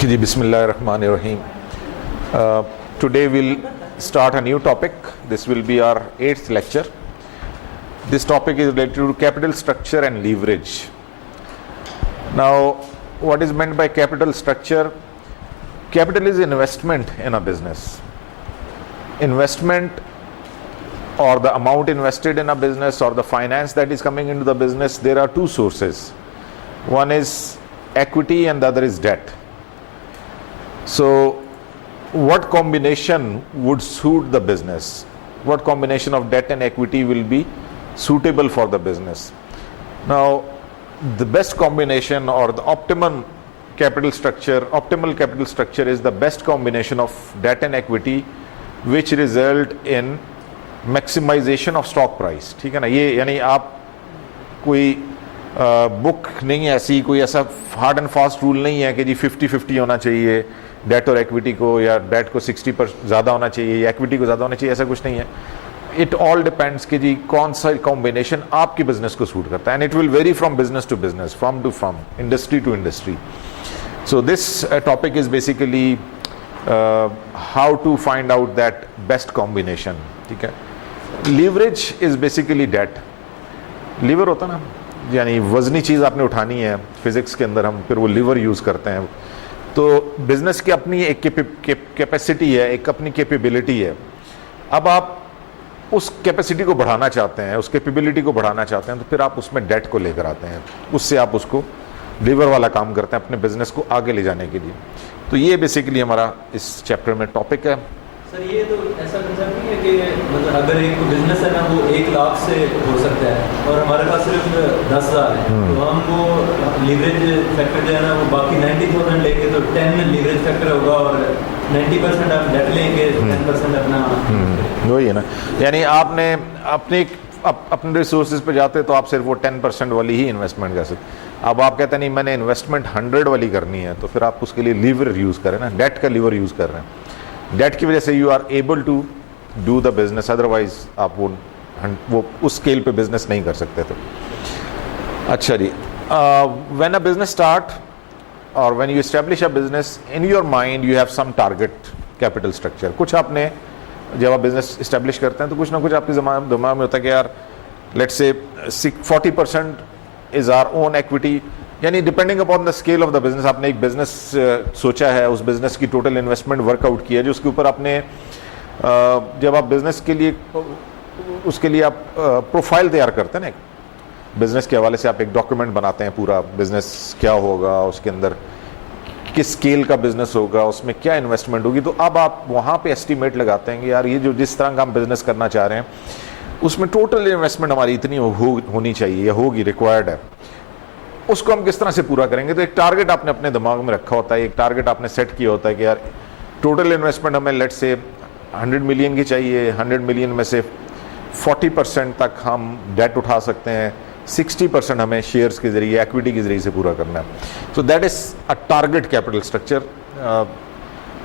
Okay, ji, Bismillahirrahmanirrahim. Today we'll start a new topic. This will be our 8th lecture. This topic is related to capital structure and leverage. Now, what is meant by capital structure? Capital is investment in a business. Investment or the amount invested in a business or the finance that is coming into the business, there are two sources. One is equity and the other is debt. So what combination would suit the business? What combination of debt and equity will be suitable for the business? Now, the best combination or the optimal capital structure is the best combination of debt and equity which result in maximization of stock price. ठीक है ना, ये यानी आप कोई book नहीं है ऐसी, कोई ऐसा हार्ड एंड फास्ट रूल नहीं है कि जी 50-50 होना चाहिए डेट और इक्विटी को, या डेट को 60% ज़्यादा होना चाहिए या इक्विटी को ज़्यादा होना चाहिए, ऐसा कुछ नहीं है. इट ऑल डिपेंड्स कि जी कौन सा कॉम्बिनेशन आपकी बिजनेस को सूट करता है, and it will vary from business to business, firm to firm, industry to industry. So this topic is basically how to find out that best combination. ठीक है. Leverage is basically debt. Lever होता ना, यानी वजनी चीज़ आपने उठानी है, physics के अंदर हम फिर वो लीवर यूज़ करते हैं. तो बिजनेस की अपनी एक कैपेसिटी है, एक अपनी कैपेबिलिटी है. अब आप उस कैपेसिटी को बढ़ाना चाहते हैं, उस कैपेबिलिटी को बढ़ाना चाहते हैं, तो फिर आप उसमें डेट को लेकर आते हैं, उससे आप उसको लीवर वाला काम करते हैं अपने बिजनेस को आगे ले जाने के लिए. तो ये बेसिकली हमारा इस चैप्टर में टॉपिक है. सर, ये तो ऐसा कंसेप्ट नहीं है कि मतलब अगर एक बिजनेस है ना वो 1 लाख से हो सकता है और हमारे पास सिर्फ 10,000 है, तो हम वो लीवरेज फैक्टर जो है ना वो बाकी 90,000 लेंगे तो 10 लीवरेज फैक्टर होगा और 90% आप डेट लेंगे, 10% अपना. वही है ना, यानी आपने अपने रिसोर्सेज पे जाते तो आप सिर्फ वो 10% वाली ही इन्वेस्टमेंट कर सकते. अब आप कहते हैं नहीं मैंने इन्वेस्टमेंट 100 वाली करनी है, तो फिर आप उसके लिए लीवर यूज़ करें ना, डेट का लीवर यूज़ कर रहे हैं. डेट की वजह से you are able to do the business, otherwise आप वो उस स्केल पे बिजनेस नहीं कर सकते थे. अच्छा जी, व्हेन अ बिजनेस स्टार्ट और when you establish a business, in your mind you have some target capital structure. कुछ आपने जब आप बिजनेस इस्टेब्लिश करते हैं तो कुछ ना कुछ आपके दिमाग में होता है कि यार let's say 40% is our own equity, यानी depending upon the scale of the business. आपने एक बिजनेस सोचा है, उस बिजनेस की टोटल इन्वेस्टमेंट वर्कआउट की है, जो उसके ऊपर आपने जब आप बिजनेस के लिए उसके लिए आप प्रोफाइल तैयार करते हैं ना, बिजनेस के हवाले से आप एक डॉक्यूमेंट बनाते हैं, पूरा बिजनेस क्या होगा, उसके अंदर किस स्केल का बिजनेस होगा, उसमें क्या इन्वेस्टमेंट होगी. तो अब आप वहाँ पे एस्टिमेट लगाते हैं कि यार ये जो जिस तरह का हम बिजनेस करना चाह रहे हैं उसमें टोटल इन्वेस्टमेंट हमारी इतनी होनी चाहिए या होगी, रिक्वायर्ड है, उसको हम किस तरह से पूरा करेंगे. तो एक टारगेट आपने अपने दिमाग में रखा होता है, एक टारगेट आपने सेट किया होता है कि यार टोटल इन्वेस्टमेंट हमें लेट्स से 100 मिलियन की चाहिए. 100 मिलियन में से 40% तक हम डेट उठा सकते हैं, 60% हमें शेयर्स के जरिए, इक्विटी के जरिए से पूरा करना है. So that is a target capital structure.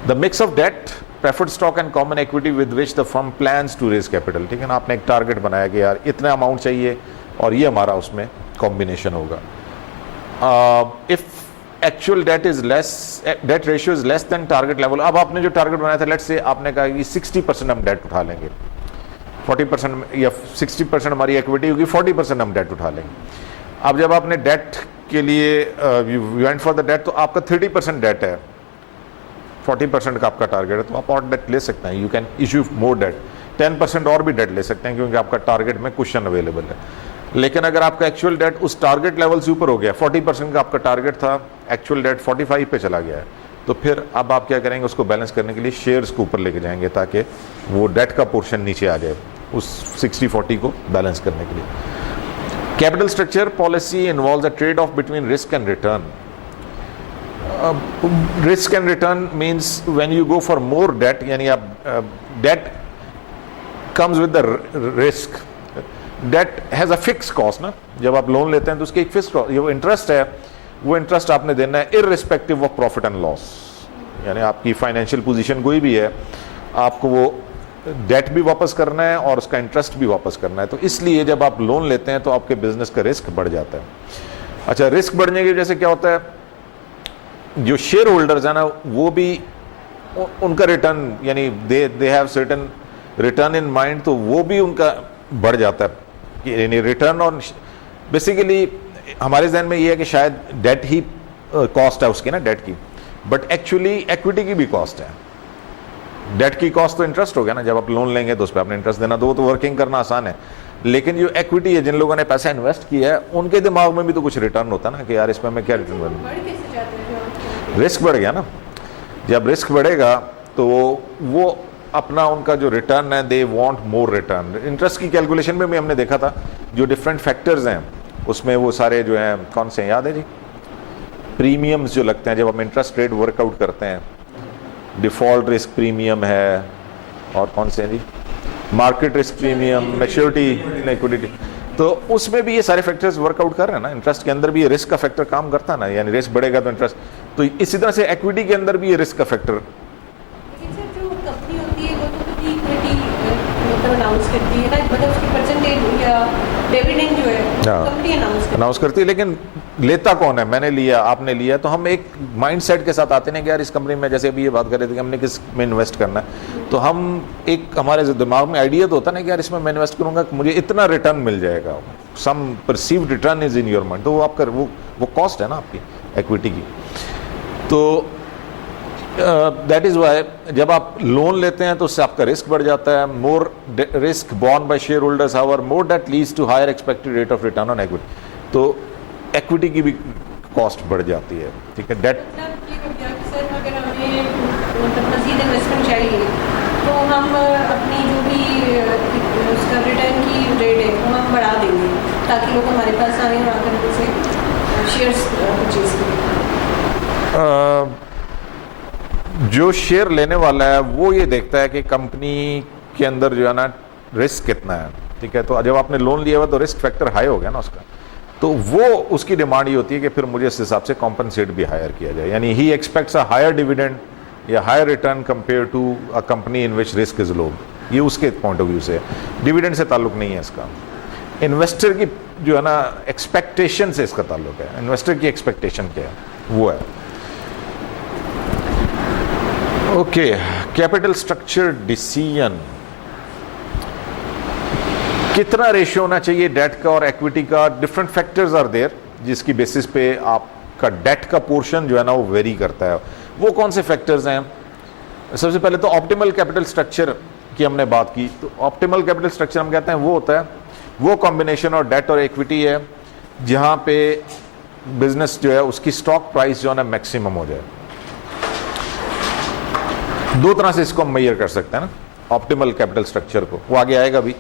The mix of debt, preferred stock and common equity with which the firm plans to raise capital. ठीक है ना, आपने एक टारगेट बनाया कि यार इतना अमाउंट चाहिए और ये हमारा उसमें कॉम्बिनेशन होगा. If actual debt is less, debt ratio is less than target level. अब आपने जो टारगेट बनाया था, लेट्स से आपने कहा कि 60% हम डेट उठा लेंगे, 40% या 60% हमारी इक्विटी होगी, 40% हम डेट उठा लेंगे. अब जब आपने डेट के लिए you went for the debt, तो आपका 30% डेट है, 40% का आपका टारगेट है, तो आप और डेट ले सकते हैं. You can issue more debt, 10% और भी डेट ले सकते हैं क्योंकि आपका टारगेट में कुशन अवेलेबल है. लेकिन अगर आपका एक्चुअल डेट उस टारगेट लेवल से ऊपर हो गया, 40% का आपका टारगेट था, एक्चुअल डेट 45 पे चला गया है, तो फिर अब आप क्या करेंगे, उसको बैलेंस करने के लिए शेयर्स को ऊपर लेके जाएंगे ताकि वो डेट का पोर्शन नीचे आ जाए, उस 60-40 को बैलेंस करने के लिए. Capital structure policy involves a trade off between risk and return. Risk and return means when you go for more debt, यानी आप debt comes with the risk. Debt has a fix cost ना, जब आप loan लेते हैं तो उसकी एक फिक्स कॉस्ट, जो इंटरेस्ट है वो इंटरेस्ट आपने देना है irrespective of profit and loss. यानी आपकी फाइनेंशियल पोजीशन कोई भी है, आपको वो डेट भी वापस करना है और उसका इंटरेस्ट भी वापस करना है. तो इसलिए जब आप लोन लेते हैं तो आपके बिजनेस का रिस्क बढ़ जाता है. अच्छा, रिस्क बढ़ने की वजह से क्या होता है, जो शेयर होल्डर्स हैं ना वो भी उनका रिटर्न यानी they have certain return in mind, तो वो भी उनका बढ़ जाता है। यानी रिटर्न ऑन बेसिकली हमारे जहन में ये है कि शायद डेट ही कॉस्ट है उसकी ना, डेट की, बट एक्चुअली इक्विटी की भी कॉस्ट है। डेट की कॉस्ट तो इंटरेस्ट हो गया ना, जब आप लोन लेंगे तो उस पर आपने इंटरेस्ट देना, तो वो तो वर्किंग करना आसान है। लेकिन जो इक्विटी है, जिन लोगों ने पैसा इन्वेस्ट किया है, उनके दिमाग में भी तो कुछ रिटर्न होता है ना कि यार इसमें मैं क्या रिटर्न करूँ। रिस्क बढ़ गया ना, जब रिस्क बढ़ेगा तो वो अपना उनका जो रिटर्न है, they want more return. Interest की कैलकुलेशन में भी हमने देखा था जो डिफरेंट फैक्टर्स हैं उसमें वो सारे जो हैं कौन से हैं याद है जी, प्रीमियम्स जो लगते हैं जब हम इंटरेस्ट रेट वर्कआउट करते हैं, डिफॉल्ट रिस्क प्रीमियम है और कौन से हैं जी, market risk premium, maturity, liquidity, तो उसमें भी ये सारे फैक्टर्स वर्कआउट कर रहे हैं ना। इंटरेस्ट के अंदर भी ये रिस्क का फैक्टर काम करता है ना, यानी रिस्क बढ़ेगा तो इंटरेस्ट, तो इसी तरह से इक्विटी के अंदर भी ये रिस्क का फैक्टर। अनाउंस करती है, लेकिन लेता कौन है? मैंने लिया, आपने लिया, तो हम एक माइंडसेट के साथ आते हैं कि यार इस कंपनी में, जैसे अभी ये बात कर रहे थे कि हमने किस में इन्वेस्ट करना है, तो हम एक हमारे दिमाग में आइडिया तो होता है ना कि यार इसमें मैं इन्वेस्ट करूंगा मुझे इतना रिटर्न मिल जाएगा, some perceived return is in your mind, तो वो आपका वो कॉस्ट है ना आपकी इक्विटी की। तो दैट इज वाई जब आप लोन लेते हैं तो उससे आपका रिस्क बढ़ जाता है, more risk borne by share holders, however more that leads to higher expected rate of return on equity, तो इक्विटी की भी कॉस्ट बढ़ जाती है। ठीक है, डेट सर अगर हमें मज़ीद इन्वेस्टमेंट चाहिए तो हम अपनी जो भी उसका रिटर्न की रेट है वो हम बढ़ा देंगे ताकि लोग हमारे पास आए और आकर उनसे शेयर्स परचेज करें। जो शेयर लेने वाला है वो ये देखता है कि कंपनी के अंदर जो है ना रिस्क कितना है। ठीक है, तो जब आपने लोन लिया हुआ तो रिस्क फैक्टर हाई हो गया ना उसका, तो वो उसकी डिमांड ये होती है कि फिर मुझे इस हिसाब से कॉम्पनसेट भी हायर किया जाए, यानी ही एक्सपेक्ट्स अ हायर डिविडेंड या higher return compare to a company in which risk is low. ये उसके पॉइंट ऑफ व्यू से, डिविडेंड से ताल्लुक नहीं है इसका। इन्वेस्टर की जो है ना एक्सपेक्टेशन से इसका ताल्लुक है, इन्वेस्टर की एक्सपेक्टेशन क्या है वो है। ओके, कैपिटल स्ट्रक्चर डिसीजन, कितना रेशियो होना चाहिए डेट का और इक्विटी का? डिफरेंट फैक्टर्स आर देयर जिसकी बेसिस पे आपका डेट का पोर्शन जो है ना वो वेरी करता है। वो कौन से फैक्टर्स हैं? सबसे पहले तो ऑप्टिमल कैपिटल स्ट्रक्चर की हमने बात की, तो ऑप्टिमल कैपिटल स्ट्रक्चर हम कहते हैं वो होता है वो कॉम्बिनेशन और डेट और इक्विटी है जहां पे बिजनेस जो है उसकी स्टॉक प्राइस जो है ना मैक्सिमम हो जाए। दो तरह से इसको हम मेजर कर सकते हैं ना ऑप्टिमल कैपिटल स्ट्रक्चर को, वो आगे आएगा भी।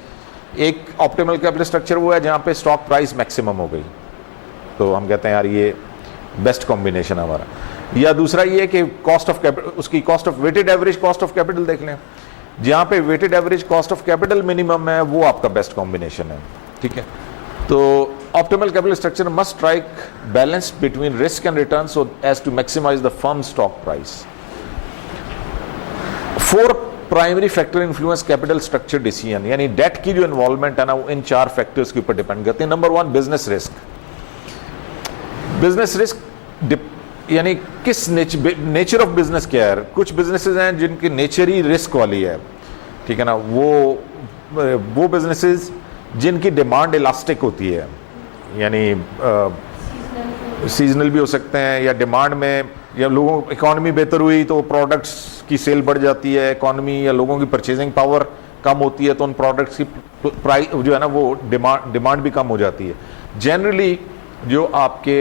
एक ऑप्टिमल कैपिटल स्ट्रक्चर वो है जहां पे स्टॉक प्राइस मैक्सिमम हो गई, तो हम कहते हैं यार ये बेस्ट कॉम्बिनेशन है हमारा। या दूसरा ये कि कॉस्ट ऑफ कैपिटल, उसकी cost of weighted average cost of capital देख लें, जहां पे weighted average cost of capital minimum है वो आपका बेस्ट कॉम्बिनेशन है। ठीक है, तो optimal capital structure must strike balance between risk and return so as to maximize the firm stock price. 4 primary factor influence capital structure decision, यानी debt की जो इन्वॉल्वमेंट है ना वो इन 4 फैक्टर्स के ऊपर डिपेंड करती है। Number 1 business risk. Business risk यानी किस नेचर ऑफ बिजनेस क्या है। कुछ बिजनेसेस हैं जिनकी नेचर ही रिस्क वाली है, ठीक है ना, वो बिजनेसेस जिनकी डिमांड इलास्टिक होती है, यानी सीजनल भी हो सकते हैं, या डिमांड में या लोगों इकोनॉमी बेहतर हुई तो प्रोडक्ट्स की सेल बढ़ जाती है, इकोनॉमी या लोगों की परचेजिंग पावर कम होती है तो उन प्रोडक्ट्स की प्राइस जो है ना वो डिमांड भी कम हो जाती है। जनरली जो आपके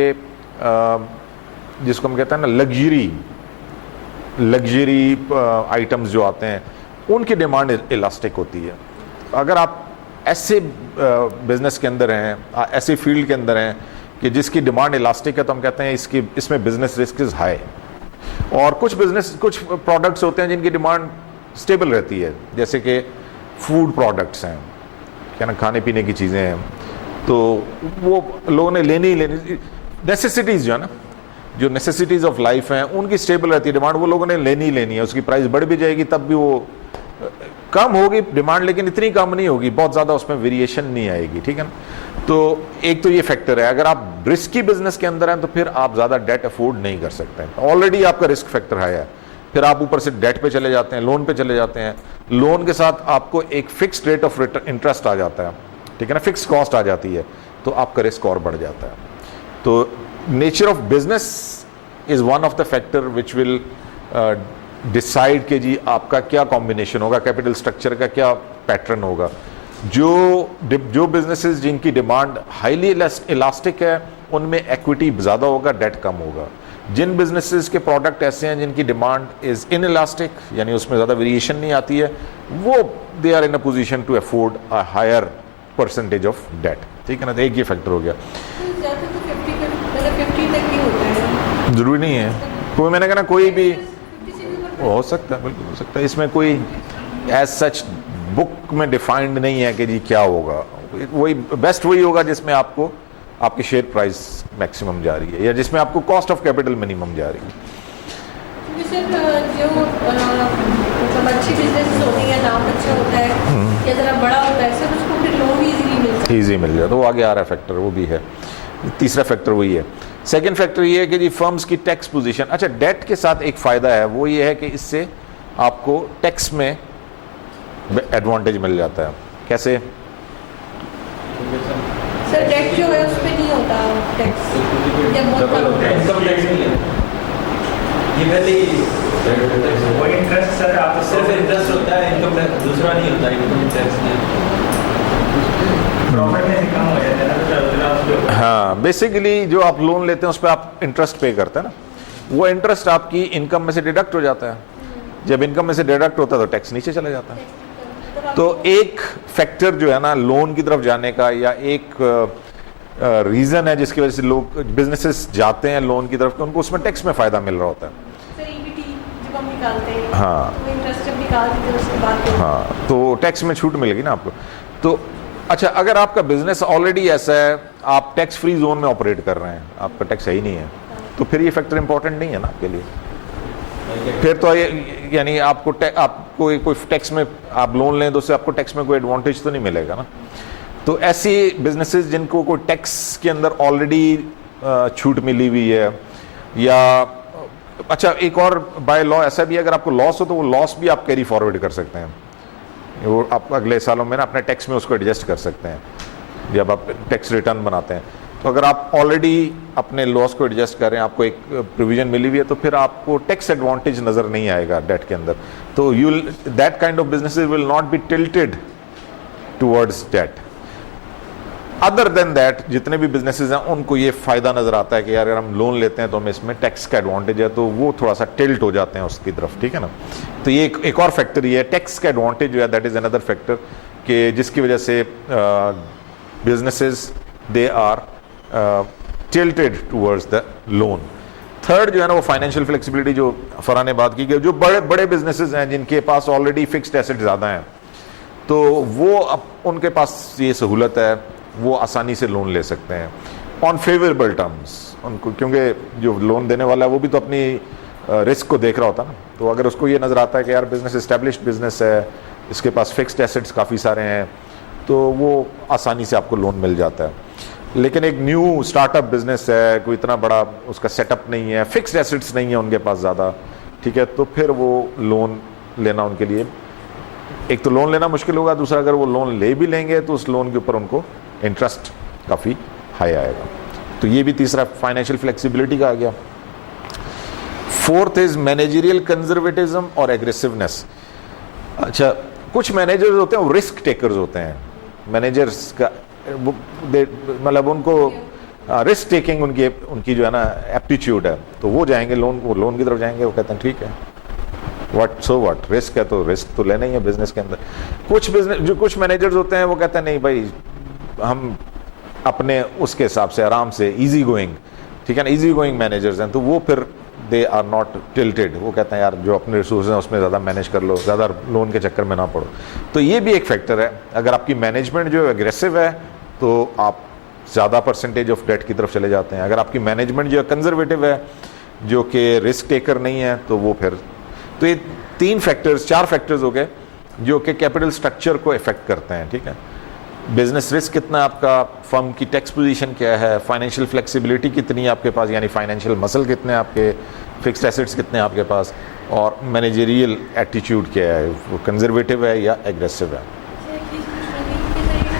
जिसको हम कहते हैं ना लग्जरी आइटम्स जो आते हैं उनकी डिमांड इलास्टिक होती है। अगर आप ऐसे बिजनेस के अंदर हैं, ऐसे फील्ड के अंदर हैं कि जिसकी डिमांड इलास्टिक है, तो हम कहते हैं इसमें बिजनेस रिस्क इज हाई। और कुछ प्रोडक्ट्स होते हैं जिनकी डिमांड स्टेबल रहती है, जैसे कि फूड प्रोडक्ट्स हैं, क्या ना, खाने पीने की चीज़ें हैं, तो वो लोगों ने लेनी नेसेसिटीज़ जो है ना, जो नेसेसिटीज़ ऑफ लाइफ हैं उनकी स्टेबल रहती है डिमांड, वो लोगों ने लेनी है, उसकी प्राइस बढ़ भी जाएगी तब भी वो कम होगी डिमांड, लेकिन इतनी कम नहीं होगी, बहुत ज़्यादा उसमें वेरिएशन नहीं आएगी, ठीक है ना। तो एक तो ये फैक्टर है। अगर आप रिस्की बिजनेस के अंदर हैं तो फिर आप ज़्यादा डेट अफोर्ड नहीं कर सकते हैं, ऑलरेडी आपका रिस्क फैक्टर हाई है, फिर आप ऊपर से डेट पे चले जाते हैं, लोन पे चले जाते हैं, लोन के साथ आपको एक फिक्स्ड रेट ऑफ इंटरेस्ट आ जाता है, ठीक है ना, फिक्स कॉस्ट आ जाती है, तो आपका रिस्क और बढ़ जाता है। तो nature of business is one of the factor which will decide कि जी आपका क्या कॉम्बिनेशन होगा, कैपिटल स्ट्रक्चर का क्या पैटर्न होगा। जो बिजनेसेस जिनकी डिमांड हाईली इलास्टिक है उनमें एक्विटी ज़्यादा होगा, डेट कम होगा। जिन बिजनेसेस के प्रोडक्ट ऐसे हैं जिनकी डिमांड इज इन इलास्टिक, यानी उसमें ज़्यादा वेरिएशन नहीं आती है, वो they are in a position to afford a higher percentage of debt, ठीक है ना। तो एक ये फैक्टर हो गया। ज़्यादा तो 50 तक भी होता है, जरूरी नहीं है, कोई मैंने कहा ना कोई भी 50 से भी ऊपर हो सकता है, बिल्कुल हो सकता है। इसमें कोई एज सच बुक में डिफाइंड नहीं है कि जी क्या होगा, वही बेस्ट वही होगा जिसमें आपको आपकी शेयर प्राइस मैक्सिमम जा रही है या जिसमें आपको कॉस्ट ऑफ कैपिटल मिनिमम जा रही है। क्योंकि सर जो मतलब अच्छी बिजनेस होती है, नाम अच्छा होता है या ज़रा बड़ा होता है सर, उसको फिर लोन भी इजीली मिलता है। ईजी मिल जाए तो वो आगे आ रहा है फैक्टर, वो भी है। तीसरा फैक्टर वही है। सेकंड फैक्टर ये है कि जी फर्म्स की टैक्स पोजीशन। अच्छा, डेट के साथ एक फ़ायदा है, वो ये है कि इससे आपको टैक्स में एडवांटेज मिल जाता है। कैसे? सर डेट जो है उस पर नहीं होता टैक्स, जब बहुत कम होता है। इनकम टैक्स नहीं है ये, पहले ही वो इंटरेस्ट सर आप सिर्फ इंटरेस्ट होता है, इनकम टैक्स दूसरा नहीं होता, इनकम टैक्स नहीं। प्रॉफिट में से कम हो जाता है ना, तो उतना उसको हाँ, बेसिकली जो आप लोन लेते हैं उस पर आप इंटरेस्ट पे करते हैं ना, वो इंटरेस्ट आपकी इनकम में से डिडक्ट हो जाता है। जब इनकम में से डिडक्ट होता है तो टैक्स नीचे चला जाता है। तो एक फैक्टर जो है ना लोन की तरफ जाने का, या एक रीज़न है जिसकी वजह से लोग बिजनेसेस जाते हैं लोन की तरफ, तो उनको उसमें टैक्स में फ़ायदा मिल रहा होता है। सर ईबीटी जब हम निकालते हैं, हाँ। तो इंटरेस्ट जब निकाल देते हैं उसके बाद हाँ, तो टैक्स में छूट मिलेगी ना आपको। तो अच्छा, अगर आपका बिजनेस ऑलरेडी ऐसा है, आप टैक्स फ्री जोन में ऑपरेट कर रहे हैं, आपका टैक्स सही नहीं है, तो फिर ये फैक्टर इंपॉर्टेंट नहीं है ना आपके लिए। फिर तो ये यानी आपको कोई टैक्स में आप लोन लें तो उससे आपको टैक्स में कोई एडवांटेज तो नहीं मिलेगा ना। तो ऐसी बिजनेसेस जिनको कोई टैक्स के अंदर ऑलरेडी छूट मिली हुई है, या अच्छा एक और बाय लॉ ऐसा भी है, अगर आपको लॉस हो तो वो लॉस भी आप कैरी फॉरवर्ड कर सकते हैं, वो आप अगले सालों में ना अपने टैक्स में उसको एडजस्ट कर सकते हैं जब आप टैक्स रिटर्न बनाते हैं। तो अगर आप ऑलरेडी अपने लॉस को एडजस्ट कर रहे हैं, आपको एक प्रोविजन मिली हुई है, तो फिर आपको टैक्स एडवांटेज नज़र नहीं आएगा डेट के अंदर। तो you that kind of businesses will not be tilted towards debt. Other than that जितने भी बिजनेसेस हैं उनको ये फ़ायदा नज़र आता है कि यार अगर हम लोन लेते हैं तो हमें इसमें टैक्स का एडवांटेज है, तो वो थोड़ा सा टिल्ट हो जाते हैं उसकी तरफ, ठीक है ना। तो ये एक और फैक्टर ये है, टैक्स का एडवांटेज जो है, दैट इज़ अनदर फैक्टर कि जिसकी वजह से businesses they are tilted towards the loan. Third जो है ना वो फाइनेंशियल फ्लेक्सिबिलिटी, जो फरहान ने बात की कि जो बड़े बड़े बिजनेसेस हैं जिनके पास ऑलरेडी फिक्स्ड एसेट ज़्यादा हैं, तो वो अब उनके पास ये सहूलत है, वो आसानी से लोन ले सकते हैं ऑन फेवरेबल टर्म्स उनको, क्योंकि जो लोन देने वाला है वो भी तो अपनी रिस्क को देख रहा होता है ना। तो अगर उसको ये नज़र आता है कि यार बिजनेस एस्टेब्लिश्ड बिजनेस है, इसके पास फिक्स्ड एसेट्स काफ़ी सारे हैं, तो वो आसानी से आपको लोन मिल जाता है। लेकिन एक न्यू स्टार्टअप बिजनेस है, कोई इतना बड़ा उसका सेटअप नहीं है, फिक्स्ड एसेट्स नहीं है उनके पास ज़्यादा, ठीक है, तो फिर वो लोन लेना उनके लिए, एक तो लोन लेना मुश्किल होगा, दूसरा अगर वो लोन ले भी लेंगे तो उस लोन के ऊपर उनको इंटरेस्ट काफ़ी हाई आएगा। तो ये भी तीसरा फाइनेंशियल फ्लेक्सिबिलिटी का आ गया। फोर्थ इज मैनेजरियल कंजर्वेटिज्म और एग्रेसिवनेस। अच्छा, कुछ मैनेजर्स होते हैं वो रिस्क टेकर्स होते हैं, मैनेजर्स का मतलब उनको रिस्क टेकिंग उनकी जो है ना एप्टीट्यूड है, तो वो जाएंगे लोन की तरफ जाएंगे, वो कहते हैं ठीक है व्हाट रिस्क है तो रिस्क तो लेना ही है बिजनेस के अंदर। कुछ मैनेजर्स होते हैं वो कहते हैं नहीं भाई हम अपने उसके हिसाब से आराम से इजी गोइंग, ठीक है ना, इजी गोइंग मैनेजर्स हैं, तो वो फिर दे आर नॉट टिल्टेड, वो कहते हैं यार जो अपने रिसोर्स हैं उसमें ज़्यादा मैनेज कर लो, ज़्यादा लोन के चक्कर में ना पड़ो। तो ये भी एक फैक्टर है, अगर आपकी मैनेजमेंट जो एग्रेसिव है तो आप ज़्यादा परसेंटेज ऑफ डेट की तरफ चले जाते हैं, अगर आपकी मैनेजमेंट जो है कंजर्वेटिव है, जो कि रिस्क टेकर नहीं है, तो वो फिर, तो ये चार फैक्टर्स हो गए। जो कि कैपिटल स्ट्रक्चर को इफेक्ट करते हैं, ठीक है। बिजनेस रिस्क कितना है आपका, फर्म की टैक्स पोजीशन क्या है, फाइनेंशियल फ्लेक्सिबिलिटी कितनी है आपके पास, यानी फाइनेंशियल मसल कितने हैं आपके, फिक्स्ड एसेट्स कितने हैं आपके पास, और मैनेजरियल एटीट्यूड क्या है, वो कंजर्वेटिव है या एग्रेसिव है।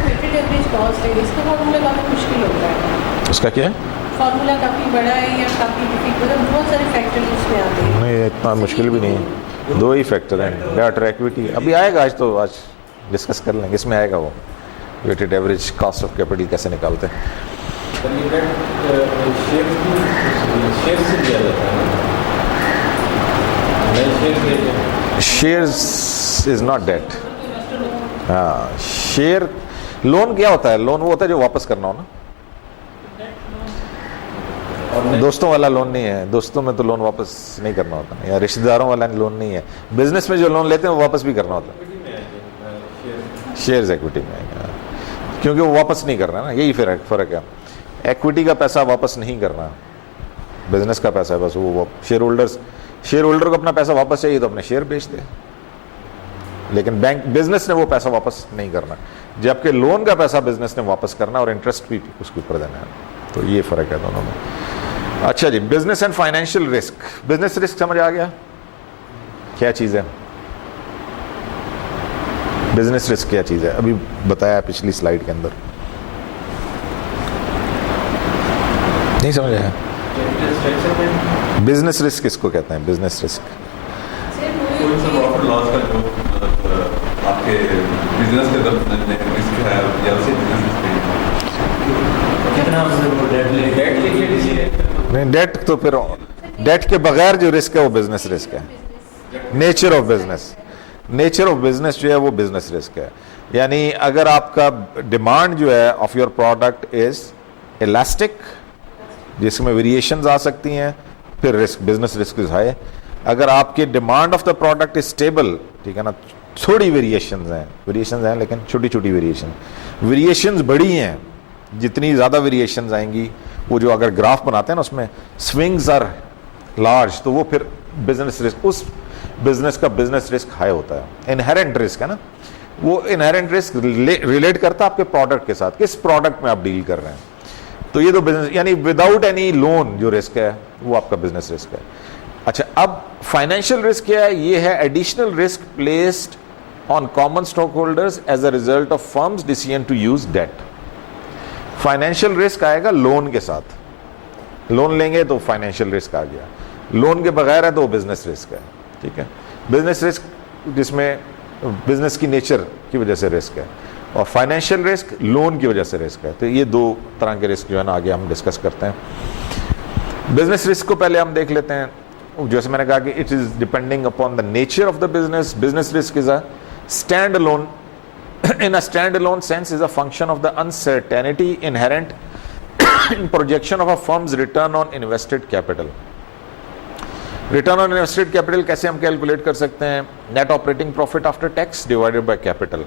वेटेड एवरेज कॉस्ट है, इसका फॉर्मूला काफ़ी मुश्किल होता है। उसका क्या है? फॉर्मूला काफ़ी बड़ा है या काफ़ी डिफिकल्ट, मतलब बहुत सारे फैक्टर इसमें आते हैं। नहीं, इतना मुश्किल भी नहीं है, दो ही फैक्टर हैं, डेट और इक्विटी। अभी आएगा, आज डिस्कस कर लेंगे, इसमें आएगा वो weighted average cost of capital कैसे निकालते हैं। Shares is not debt. हाँ, शेयर लोन क्या होता है? लोन वो होता है जो वापस करना हो ना, दोस्तों वाला लोन नहीं है। दोस्तों में तो लोन वापस नहीं करना होता, या रिश्तेदारों वाला लोन नहीं है। बिजनेस में जो लोन लेते हैं वो वापस भी करना होता है। शेयर्स इक्विटी में आएगा, क्योंकि वो वापस नहीं करना ना, यही फर्क है। इक्विटी का पैसा वापस नहीं करना, बिजनेस का पैसा है बस। वो शेयर होल्डर को अपना पैसा वापस चाहिए तो अपने शेयर बेच दे, लेकिन बैंक बिजनेस ने वो पैसा वापस नहीं करना, जबकि लोन का पैसा बिजनेस ने वापस करना और इंटरेस्ट भी उसके ऊपर देना है। तो ये फर्क है दोनों में। अच्छा जी, business and financial risk. Business risk समझ आ गया क्या चीज है? बिजनेस रिस्क क्या चीज है अभी बताया पिछली स्लाइड के अंदर, नहीं समझ आया? बिजनेस रिस्क किसको कहते हैं? बिजनेस रिस्क कोई सा प्रॉफिट लॉस का जो आपके बिजनेस के अंदर रिस्क है, या उसे बिजनेस कितना मतलब डेट लेके नहीं, डेट तो फिर डेट के बगैर जो रिस्क है वो बिजनेस रिस्क है। नेचर ऑफ बिजनेस जो है वो बिजनेस रिस्क है। यानी अगर आपका डिमांड जो है of your product is elastic, जिसमें वेरिएशंस आ सकती हैं, फिर risk, business risk is high. अगर आपकी demand of the product is stable, ठीक है ना, थोड़ी वेरिएशंस हैं लेकिन छोटी छोटी वेरिएशंस बड़ी हैं, जितनी ज़्यादा वेरिएशंस आएंगी, वो जो अगर ग्राफ बनाते हैं ना उसमें स्विंग्स आर लार्ज, तो वो फिर बिजनेस रिस्क, उस बिजनेस का बिजनेस रिस्क हाई होता है। इनहेरेंट रिस्क है ना, वो इनहेरेंट रिस्क रिलेट करता है आपके प्रोडक्ट के साथ, किस प्रोडक्ट में आप डील कर रहे हैं। तो ये तो बिजनेस, यानी विदाउट एनी लोन जो रिस्क है वो आपका बिजनेस रिस्क है। अच्छा, अब फाइनेंशियल रिस्क क्या है? ये है additional risk placed on common stock holders as a result of firm's decision to use debt. Financial risk आएगा लोन के साथ, लोन लेंगे तो फाइनेंशियल रिस्क आ गया, लोन के बगैर है तो बिजनेस रिस्क है, ठीक है। बिजनेस रिस्क जिसमें बिजनेस की नेचर की वजह से रिस्क है, और फाइनेंशियल रिस्क लोन की वजह से रिस्क है। तो ये दो तरह के रिस्क जो है ना आगे हम डिस्कस करते हैं। बिजनेस रिस्क को पहले हम देख लेते हैं। जैसे मैंने कहा कि it is depending upon the nature of the business. Business risk is a stand alone, in a standalone sense, is a function of the uncertainty inherent in projection of a firm's return on invested capital. Return on invested capital कैसे हम calculate कर सकते हैं? Net operating profit after tax divided by capital.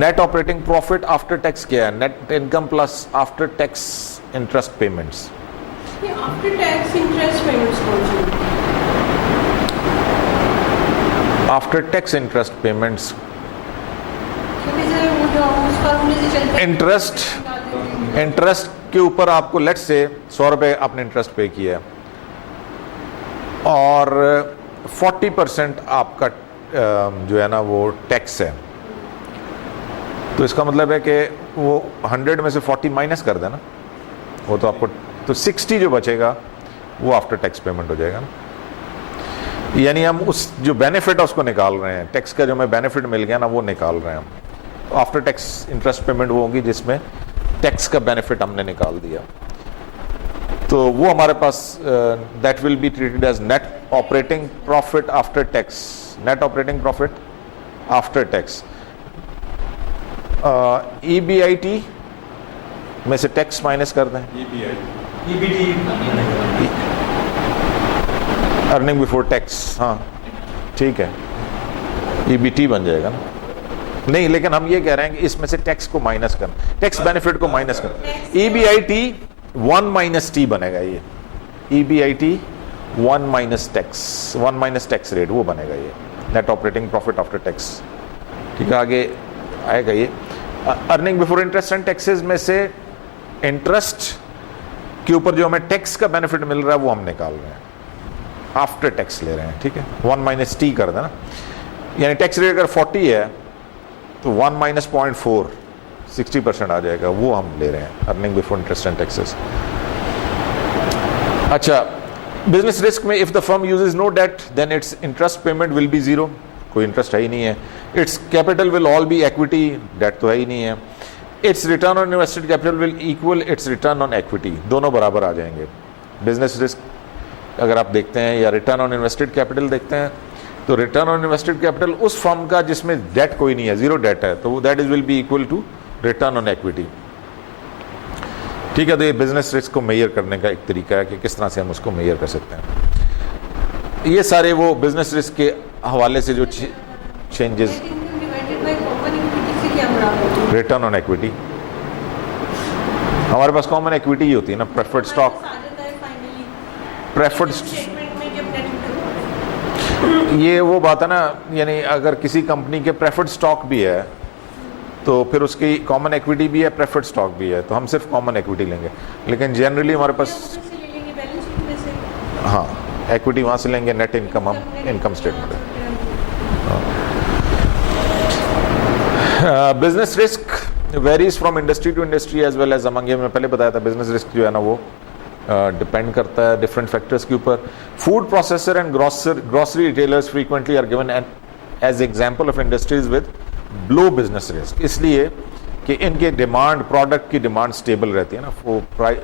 Net operating profit after tax क्या है? Net income plus after tax interest payments. ये after tax interest payments कौन सी? After tax interest payments, interest के ऊपर आपको लेट से 100 रुपए आपने इंटरेस्ट पे किया और 40% आपका जो है ना वो टैक्स है, तो इसका मतलब है कि वो 100 में से 40 माइनस कर देना, वो तो आपको तो 60 जो बचेगा वो आफ्टर टैक्स पेमेंट हो जाएगा ना। यानी हम उस जो बेनिफिट है उसको निकाल रहे हैं, टैक्स का जो हमें बेनिफिट मिल गया ना वो निकाल रहे हैं हम। तो आफ्टर टैक्स इंटरेस्ट पेमेंट वो होगी जिसमें टैक्स का बेनिफिट हमने निकाल दिया, तो वो हमारे पास that will be treated as net operating profit after tax. Net operating profit after tax, EBIT में से टैक्स माइनस कर दें, अर्निंग बिफोर टैक्स, हाँ ठीक है, EBT बन जाएगा ना। नहीं, लेकिन हम ये कह रहे हैं कि इसमें से टैक्स को माइनस करना, टैक्स बेनिफिट को माइनस करना। EBIT 1 - T बनेगा, ये EBIT 1 माइनस टैक्स रेट, वो बनेगा ये net operating profit after tax. ठीक है, आगे आएगा ये earning before interest and taxes में से इंटरेस्ट के ऊपर जो हमें टैक्स का बेनिफिट मिल रहा है वो हम निकाल रहे हैं, आफ्टर टैक्स ले रहे हैं। ठीक है, 1 माइनस टी कर देना, यानी टैक्स रेट अगर 40 है तो 1 माइनस 0.4 60% आ जाएगा, वो हम ले रहे हैं earning before interest and taxes. अच्छा, बिजनेस रिस्क में if the firm uses no debt then its interest payment will be zero, कोई इंटरेस्ट है ही नहीं है। Its capital will all be equity, debt तो है ही नहीं है। Its return on invested capital will equal its return on equity, दोनों बराबर आ जाएंगे। बिजनेस रिस्क अगर आप देखते हैं या रिटर्न ऑन इन्वेस्टेड कैपिटल देखते हैं तो रिटर्न ऑन इन्वेस्टेड कैपिटल उस फर्म का जिसमें डेट कोई नहीं है, जीरो डेट है, तो that is will be equal to return on equity. ठीक है, तो ये बिजनेस रिस्क को मेजर करने का एक तरीका है कि किस तरह से हम उसको मेजर कर सकते हैं। ये सारे वो बिजनेस रिस्क के हवाले से जो चेंजेस, रिटर्न ऑन इक्विटी, हमारे पास कॉमन इक्विटी ही होती है ना, प्रेफर्ड स्टॉक, प्रेफर्ड, ये वो बात है ना, यानी अगर किसी कंपनी के प्रेफर्ड स्टॉक भी है तो फिर उसकी कॉमन इक्विटी भी है, प्रेफर्ड स्टॉक भी है, तो हम सिर्फ कॉमन इक्विटी लेंगे। लेकिन जनरली हमारे पास, हाँ, इक्विटी वहाँ से लेंगे, नेट इनकम हम income statement. Business risk varies from industry to industry as well as among, ये मैं पहले बताया था, बिजनेस रिस्क जो है ना वो डिपेंड करता है डिफरेंट फैक्टर्स के ऊपर। Food processor and grocery retailers frequently are given as example of industries with low business risk, इसलिए कि इनके डिमांड, प्रोडक्ट की डिमांड स्टेबल रहती है ना, वो प्राइस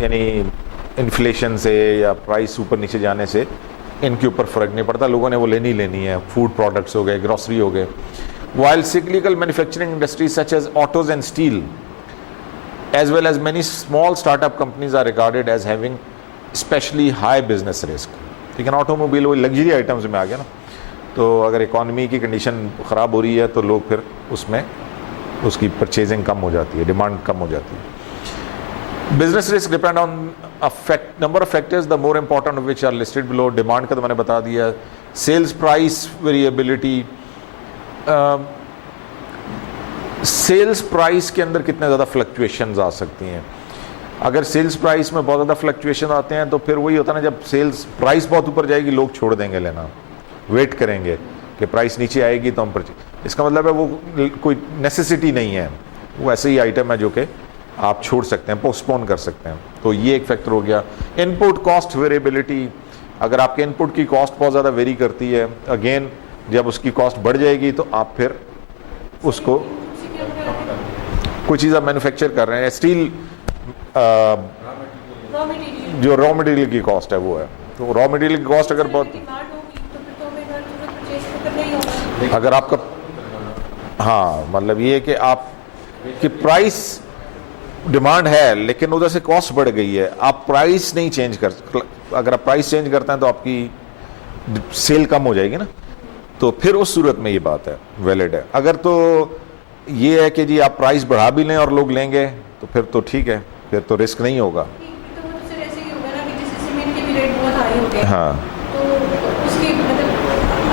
यानी इन्फ्लेशन से या प्राइस ऊपर नीचे जाने से इनके ऊपर फर्क नहीं पड़ता, लोगों ने वो लेनी है। फूड प्रोडक्ट्स हो गए, ग्रोसरी हो गए। While cyclical manufacturing industries such as autos and steel, as well as many small startup companies are regarded as having especially high business risk. लेकिन ऑटोमोबाइल वो लग्जरी आइटम्स में आ गया ना, तो अगर इकोनॉमी की कंडीशन ख़राब हो रही है तो लोग फिर उसमें उसकी परचेजिंग कम हो जाती है, डिमांड कम हो जाती है। Business risk depend on number of factors, the more important of which are listed below. Demand का तो मैंने बता दिया, sales price variability, sales price के अंदर कितने ज़्यादा फ्लक्चुएशंस आ सकती हैं। अगर सेल्स प्राइस में बहुत ज़्यादा फ्लक्चुएशन आते हैं तो फिर वही होता है ना, जब सेल्स प्राइस बहुत ऊपर जाएगी लोग छोड़ देंगे लेना, वेट करेंगे कि प्राइस नीचे आएगी तो हम परचेज। इसका मतलब है वो कोई नेसेसिटी नहीं है, वो ऐसे ही आइटम है जो कि आप छोड़ सकते हैं, पोस्टपोन कर सकते हैं। तो ये एक फैक्टर हो गया। इनपुट कॉस्ट वेरिएबिलिटी, अगर आपके इनपुट की कॉस्ट बहुत ज़्यादा वेरी करती है, अगेन जब उसकी कॉस्ट बढ़ जाएगी तो आप फिर उसको कोई चीज़ आप मैन्युफैक्चर कर रहे हैं, स्टील जो रॉ मटेरियल की कॉस्ट है वो है, तो रॉ मटेरियल की कॉस्ट अगर बहुत, अगर आपका, हाँ मतलब ये कि आप कि प्राइस डिमांड है लेकिन उधर से कॉस्ट बढ़ गई है, आप प्राइस नहीं चेंज कर, अगर आप प्राइस चेंज करते हैं तो आपकी सेल कम हो जाएगी ना, तो फिर उस सूरत में ये बात है वैलिड है। अगर तो ये है कि जी आप प्राइस बढ़ा भी लें और लोग लेंगे तो फिर तो ठीक है, फिर तो रिस्क नहीं होगा। हाँ, तो उसकी मतलब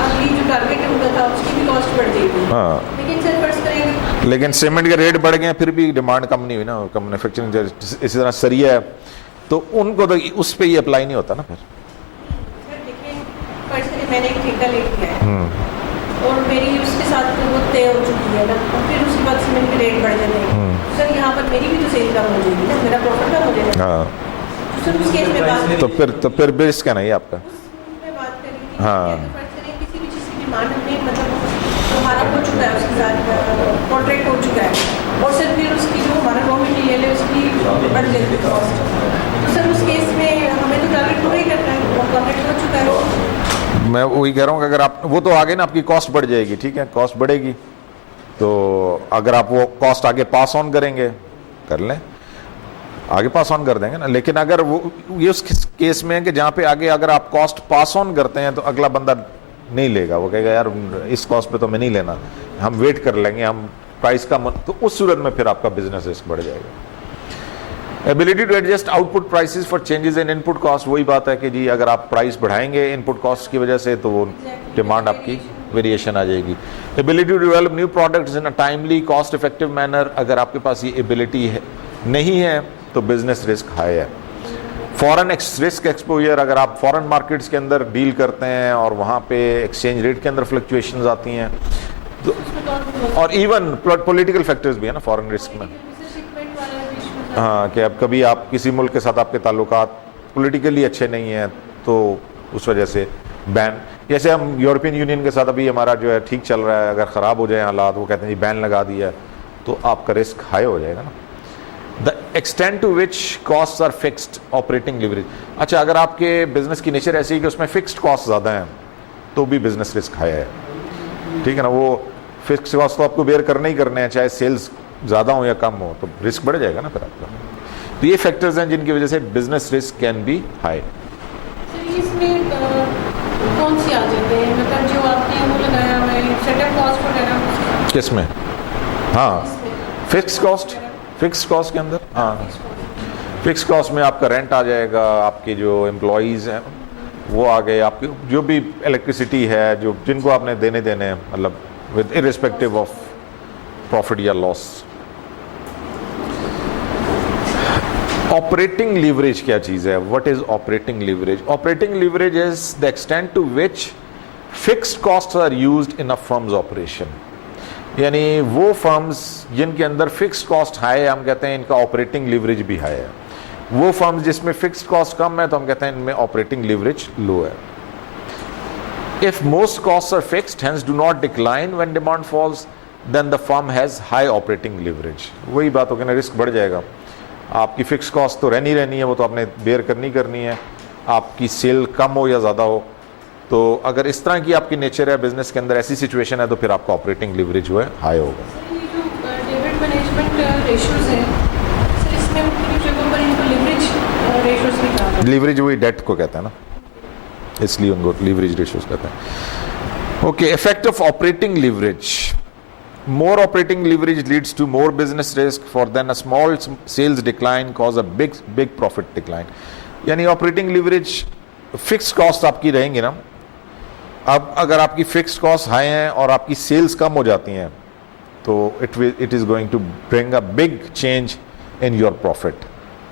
अगली जो टारगेट था उसकी भी कॉस्ट बढ़ जाएगी। हाँ, लेकिन सर फर्ज करेंगे, लेकिन सीमेंट के रेट बढ़ गए फिर भी डिमांड कम नहीं हुई ना, कम मैन्युफैक्चरिंग। इसी तरह सरिया है तो उनको तो उस पर ही अप्लाई नहीं होता ना फिर। सर देखिए फर्ज करें मैंने एक ठेका ले लिया है और मेरी उसके साथ वो तय हो चुकी है ना, और फिर उसके बाद सीमेंट के रेट बढ़ जाते हैं, सर यहाँ पर मेरी भी तो सेल कम हो जाएगी ना, मेरा प्रॉफिट कम हो जाएगा। हाँ, सर उस केस में बात तो फिर रिस्क है नहीं आपका। उसमें बात करें, हाँ। फर्ज करें किसी भी चीज़ की डिमांड हमने मतलब हमारा हो चुका है, उसके साथ कॉन्ट्रैक्ट हो चुका है और सर फिर उसकी जो हमारा रॉ मटेरियल है उसकी बढ़ जाती है कॉस्ट, तो सर उस केस में हमें तो टारगेट पूरा ही करना है और कॉन्ट्रैक्ट हो चुका है। मैं वही कह रहा हूँ कि अगर आप वो तो आगे ना आपकी कॉस्ट बढ़ जाएगी, ठीक है, कॉस्ट बढ़ेगी तो अगर आप वो कॉस्ट आगे पास ऑन करेंगे कर लें, आगे पास ऑन कर देंगे ना। लेकिन अगर वो ये उस केस में है कि जहाँ पे आगे अगर आप कॉस्ट पास ऑन करते हैं तो अगला बंदा नहीं लेगा, वो कहेगा यार इस कॉस्ट पे तो मैं नहीं लेना, हम वेट कर लेंगे, हम प्राइस का तो उस सूरत में फिर आपका बिजनेस रिस्क बढ़ जाएगा। Ability to adjust output prices for changes in input cost, वही बात है कि जी अगर आप प्राइस बढ़ाएंगे इनपुट कॉस्ट की वजह से तो वो डिमांड आपकी वेरिएशन आ जाएगी। Ability to develop new products in a timely cost effective manner, अगर आपके पास ये एबिलिटी है नहीं है तो बिजनेस रिस्क हाई है। फॉरेन रिस्क एक्सपोजर, अगर आप फॉरेन मार्केट्स के अंदर डील करते हैं और वहाँ पे एक्सचेंज रेट के अंदर फ्लक्चुएशंस आती हैं तो, और इवन पॉलिटिकल फैक्टर्स भी है ना फॉरेन रिस्क में। हाँ, कि अब कभी आप किसी मुल्क के साथ आपके ताल्लुकात पॉलिटिकली अच्छे नहीं हैं तो उस वजह से बैन, जैसे हम यूरोपियन यूनियन के साथ अभी हमारा जो है ठीक चल रहा है, अगर ख़राब हो जाए हालात, वो कहते हैं जी बैन लगा दिया तो आपका रिस्क हाई हो जाएगा ना। The extent to which cost are fixed operating leverage, अच्छा अगर आपके बिजनेस की नेचर ऐसी है कि उसमें फिक्स्ड कॉस्ट ज़्यादा हैं तो भी बिजनेस रिस्क हाई है, ठीक है ना। वो फिक्स्ड कॉस्ट तो आपको बेयर करने ही करने हैं, चाहे सेल्स ज़्यादा हो या कम हो, तो रिस्क बढ़ जाएगा ना फिर आपका। तो ये फैक्टर्स हैं जिनकी वजह से business risk can be high. इसमें कौन सी आ जाते हैं, मतलब जो आपने वो लगाया हुआ है सेटअप कॉस्ट वगैरह किसमें? हाँ, फिक्स कॉस्ट, फिक्स कॉस्ट के अंदर, हाँ फिक्स कॉस्ट में आपका रेंट आ जाएगा, आपके जो एम्प्लॉयज़ हैं वो आ गए, आपकी जो भी इलेक्ट्रिसिटी है जो जिनको आपने देने हैं, मतलब विद इर्रिस्पेक्टिव ऑफ प्रॉफिट या लॉस। ऑपरेटिंग लीवरेज क्या चीज़ है? What is operating leverage? Operating leverage is the extent to which fixed costs are used in a firm's operation, यानी वो फर्म्स जिनके अंदर फिक्स्ड कॉस्ट हाई है, हम कहते हैं इनका ऑपरेटिंग लीवरेज भी हाई है। वो फर्म्स जिसमें फिक्स्ड कॉस्ट कम है तो हम कहते हैं इनमें ऑपरेटिंग लीवरेज लो है। If most costs are fixed hence do not decline when demand falls then the firm has high operating leverage. वही बात हो गई ना, रिस्क बढ़ जाएगा। आपकी फिक्स कॉस्ट तो रहनी रहनी है, वो तो आपने बेयर करनी है, आपकी सेल कम हो या ज़्यादा हो। तो अगर इस तरह की आपकी नेचर है बिजनेस के अंदर, ऐसी सिचुएशन है तो फिर आपका ऑपरेटिंग लीवरेज जो है हाई होगा। सर ये जो डेबिट मैनेजमेंट रेशियोज हैं, सर इसमें मुख्तलिफ जगहों पर इनको लिवरेज रेशियोज भी कहा जाता है। लीवरेज वही डेट को कहते हैं ना, इसलिए उनको लीवरेज रेशियोज कहते हैं। Okay, effect of operating leverage. More operating leverage leads to more business risk, for then a small sales decline cause a big profit decline. यानी ऑपरेटिंग लीवरेज फिक्स्ड कॉस्ट आपकी रहेंगी ना। अब अगर आपकी फिक्स्ड कॉस्ट हाई हैं और आपकी सेल्स कम हो जाती हैं तो it is going to bring a big change in your profit.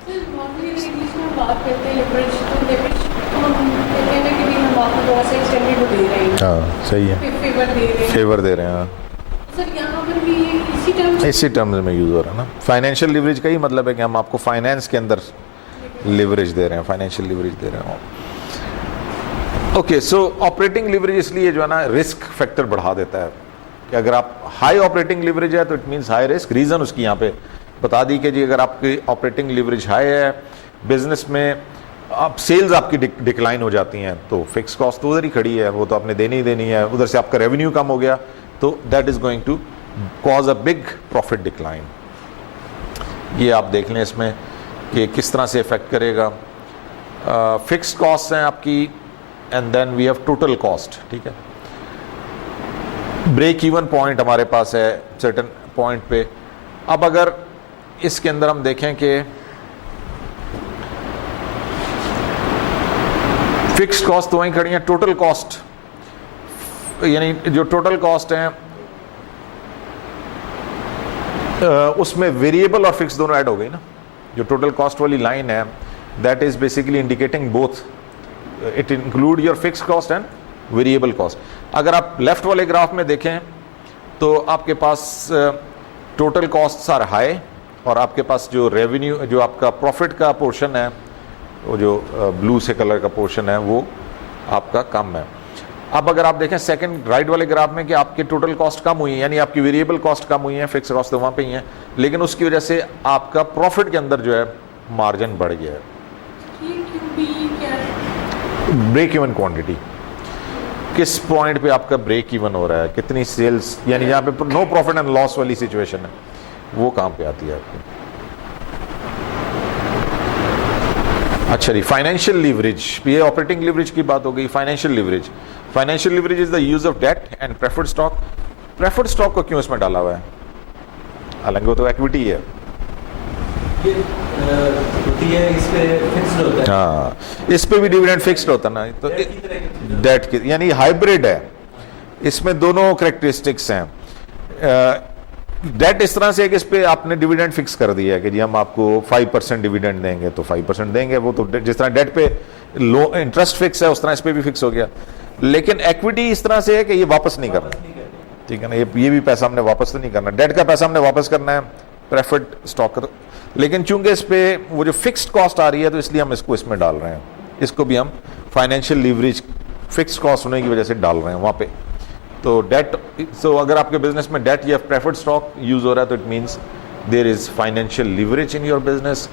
Normally अगर इंग्लिश में बात करते हैं लिवरेज, तो लिवरेज हम कहते हैं ना कि भी हम आपको थोड़ा सा एक्सटेंडेड दे रहे हैं, हाँ सही है, फेवर दे रहे हैं। सर यहाँ पर भी इसी टर्म्स में यूज हो रहा है ना। फाइनेंशियल लीवरेज का ही मतलब है कि हम आपको फाइनेंस के अंदर लीवरेज दे रहे हैं, फाइनेंशियल लीवरेज दे रहे हैं। ओके, सो ऑपरेटिंग लीवरेज इसलिए जो है ना रिस्क फैक्टर बढ़ा देता है कि अगर आप हाई ऑपरेटिंग लीवरेज है तो it means high risk. Reason उसकी यहाँ पे बता दी कि जी अगर आपकी ऑपरेटिंग लीवरेज हाई है, बिजनेस में आप सेल्स आपकी डिक्लाइन हो जाती हैं तो फिक्स कॉस्ट तो उधर ही खड़ी है, वो तो आपने देनी ही देनी है, उधर से आपका रेवेन्यू कम हो गया तो that is going to cause a big profit decline. ये आप देख लें इसमें कि किस तरह से इफेक्ट करेगा। फिक्स्ड कॉस्ट हैं आपकी and then we have total cost, ठीक है। ब्रेक इवन पॉइंट हमारे पास है सर्टेन पॉइंट पे। अब अगर इसके अंदर हम देखें कि फिक्स्ड कॉस्ट तो वहीं खड़ी है, टोटल कॉस्ट यानी जो टोटल कॉस्ट है उसमें वेरिएबल और फिक्स दोनों ऐड हो गई ना। जो टोटल कॉस्ट वाली लाइन है that is basically indicating both, it include your fix cost and variable cost. अगर आप लेफ्ट वाले ग्राफ में देखें तो आपके पास टोटल कॉस्ट आर हाई और आपके पास जो रेवेन्यू, जो आपका प्रॉफिट का पोर्शन है, वो जो ब्लू से कलर का पोर्शन है वो आपका कम है। अब अगर आप देखें सेकंड राइट वाले ग्राफ में कि आपकी टोटल कॉस्ट कम हुई है, यानी आपकी वेरिएबल कॉस्ट कम हुई है, फिक्स कॉस्ट तो वहाँ पे ही है, लेकिन उसकी वजह से आपका प्रॉफिट के अंदर जो है मार्जिन बढ़ गया है। ब्रेक इवन क्वांटिटी, किस पॉइंट पे आपका ब्रेक इवन हो रहा है, कितनी सेल्स, यानी जहाँ पे नो प्रॉफिट एंड लॉस वाली सिचुएशन है, वो कहाँ पे आती है आपकी। अच्छा जी, फाइनेंशियल लीवरेज, ये ऑपरेटिंग लीवरेज की बात हो गई। Financial leverage, financial leverage is the use of debt and preferred stock. Preferred stock को क्यों इसमें डाला हुआ है? हालांकि वो तो इक्विटी है, ये होती है, इस पे फिक्स्ड होता है। हाँ, इस पे भी डिविडेंड फिक्स्ड होता ना, तो Debt की तरह की चीज़ है। डेट की, यानी हाइब्रिड है, इसमें दोनों करेक्टरिस्टिक्स हैं। डेट इस तरह से है कि इस पे आपने डिविडेंड फिक्स कर दिया है कि जी हम आपको 5% डिविडेंड देंगे तो 5% देंगे, वो तो जिस तरह डेट पे लो इंटरेस्ट फिक्स है उस तरह इस पे भी फिक्स हो गया। लेकिन इक्विटी इस तरह से है कि ये वापस नहीं करना, वापस नहीं करते। ठीक है ना, ये भी पैसा हमने वापस तो नहीं करना, डेट का पैसा हमने वापस करना है प्रेफर्ड स्टॉक। लेकिन चूंकि इस पे वो जो फिक्स्ड कॉस्ट आ रही है तो इसलिए हम इसको इसमें डाल रहे हैं, इसको भी हम फाइनेंशियल लीवरेज फिक्स्ड कॉस्ट होने की वजह से डाल रहे हैं वहाँ पे। तो डेट, सो अगर आपके बिजनेस में डेट या प्रेफर्ड स्टॉक यूज हो रहा है तो it means there is financial leverage in your business,